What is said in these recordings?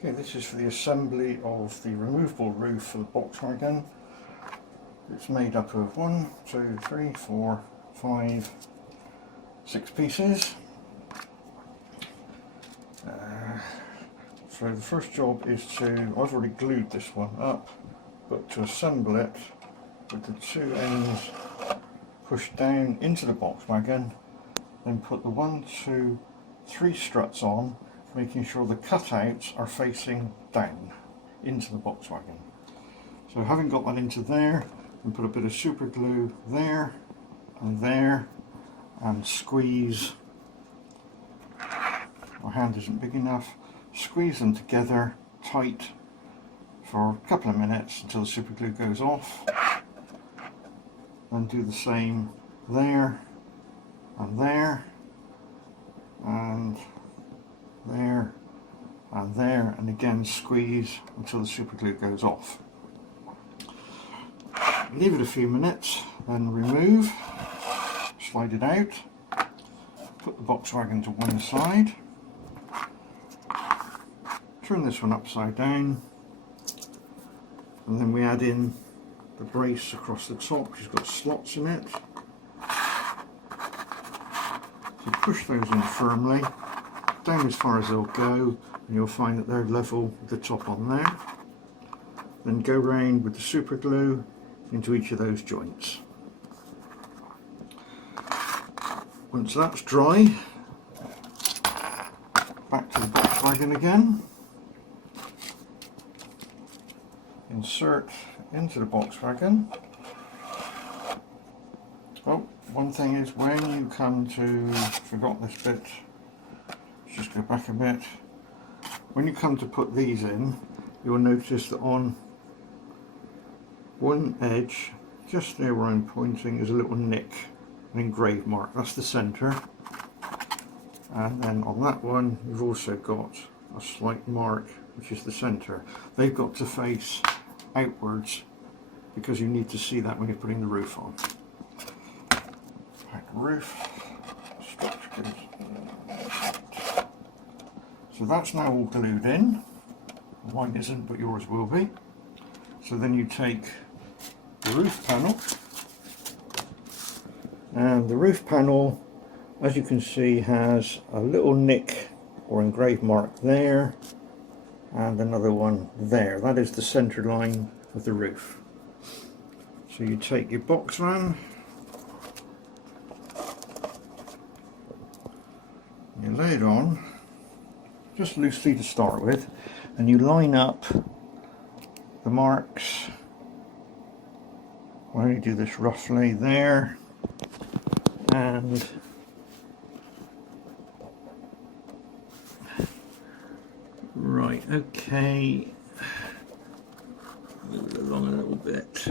Okay, this is for the assembly of the removable roof for the Box Wagon. It's made up of 1, 2, 3, 4, 5, 6 pieces. So the first job is I've already glued this one up, but to assemble it with the two ends pushed down into the Box Wagon, then put the 1, 2, 3 struts on, making sure the cutouts are facing down into the Box Wagon. So having got that into there, and put a bit of super glue there, and squeeze. My hand isn't big enough. Squeeze them together tight for a couple of minutes until the super glue goes off. Then do the same there, and there, and there, and there, and again squeeze until the super glue goes off. Leave it a few minutes, then remove, slide it out, put the Box Wagon to one side, turn this one upside down, and then we add in the brace across the top, which has got slots in it. So push those in firmly, down as far as they'll go, and you'll find that they're level with the top on there. Then go round with the super glue into each of those joints. Once that's dry, back to the Box Wagon again. Insert into the Box Wagon. Oh, one thing is when you come to, forgot this bit, let's just go back a bit. When you come to put these in, you'll notice that on one edge, just there where I'm pointing, is a little nick, an engraved mark. That's the centre. And then on that one, you've also got a slight mark, which is the centre. They've got to face outwards because you need to see that when you're putting the roof on. Right, the roof structure goes. So that's now all glued in. Mine isn't, but yours will be. So then you take the roof panel, and the roof panel, as you can see, has a little nick or engraved mark there and another one there. That is the centre line of the roof. So you take your box van, you lay it on just loosely to start with, and you line up the marks. I'll only do this roughly there, and right, okay, move it along a little bit.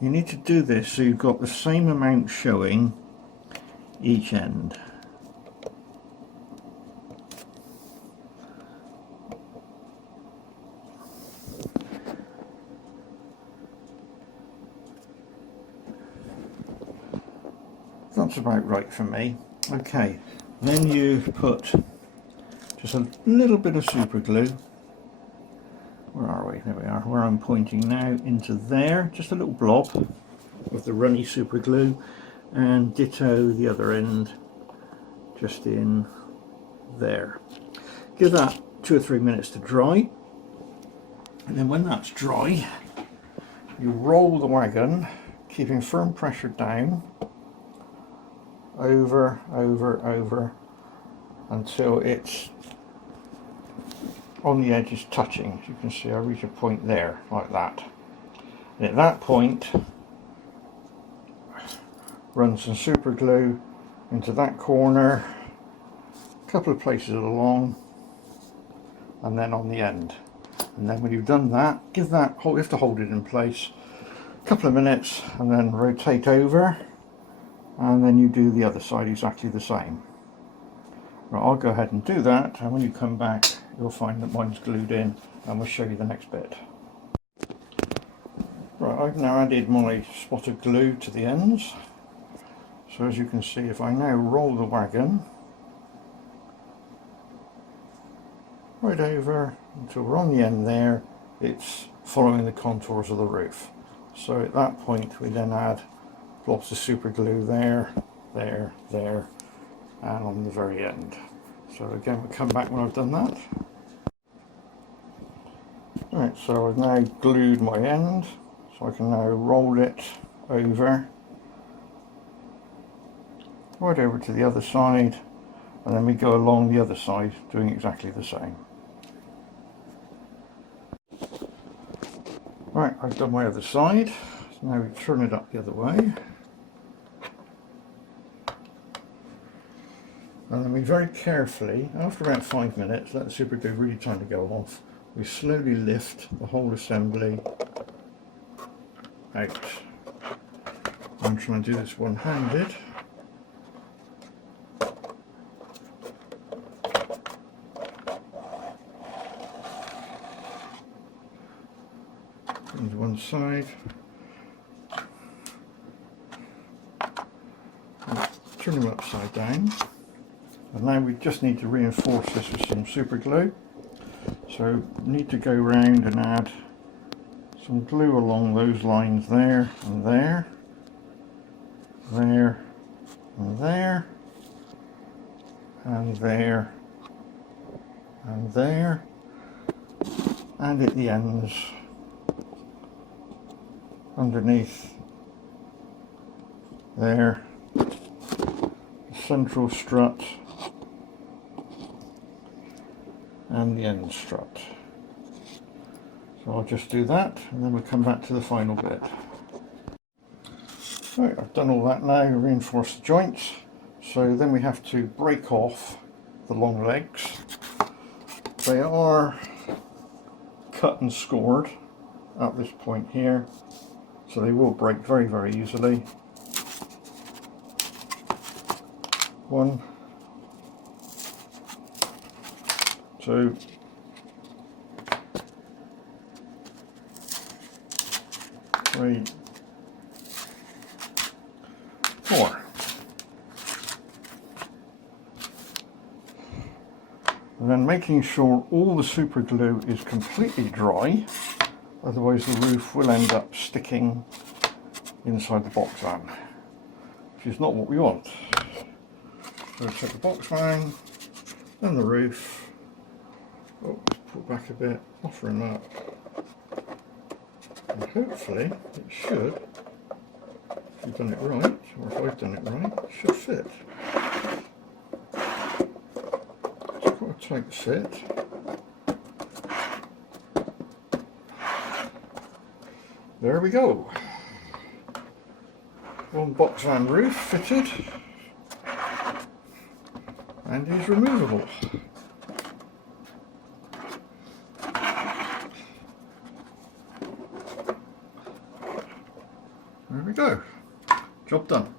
You need to do this so you've got the same amount showing each end. That's about right for me. Okay, then you put just a little bit of super glue. Where are we? There we are. Where I'm pointing now, into there, just a little blob of the runny super glue, and ditto the other end just in there. Give that 2 or 3 minutes to dry, and then when that's dry, you roll the wagon, keeping firm pressure down, over until it's on the edges touching. As you can see, I reach a point there, like that. And at that point, run some super glue into that corner, a couple of places along, and then on the end. And then when you've done that, you have to hold it in place a couple of minutes, and then rotate over, and then you do the other side exactly the same. Right, I'll go ahead and do that, and when you come back you'll find that mine's glued in, and we'll show you the next bit. Right, I've now added my spot of glue to the ends, So as you can see, if I now roll the wagon right over until we're on the end there, it's following the contours of the roof. So at that point we then add blobs of super glue there, there, there, and on the very end. So again, we'll come back when I've done that. Right, so I've now glued my end, so I can now roll it over, right over to the other side, and then we go along the other side doing exactly the same. Right, I've done my other side, so now we turn it up the other way. And then we very carefully, after about 5 minutes, let the super glue really time to go off, we slowly lift the whole assembly out. I'm trying to do this one-handed. Into one side. Turn them upside down. And now we just need to reinforce this with some super glue. So need to go round and add some glue along those lines there and there, there and there, and there and there, and at the ends underneath there, the central strut and the end strut. So I'll just do that and then we'll come back to the final bit. Right, I've done all that now, reinforce the joints. So then we have to break off the long legs. They are cut and scored at this point here, so they will break very, very easily. 1, 2, 3, 4. And then making sure all the super glue is completely dry, otherwise the roof will end up sticking inside the box van, which is not what we want. So we'll take the box van and the roof. Oh, pull back a bit, offer them up, and hopefully it should, if you've done it right, or if I've done it right, it should fit. It's quite a tight fit. There we go. One box van roof fitted and is removable. There we go. Job done.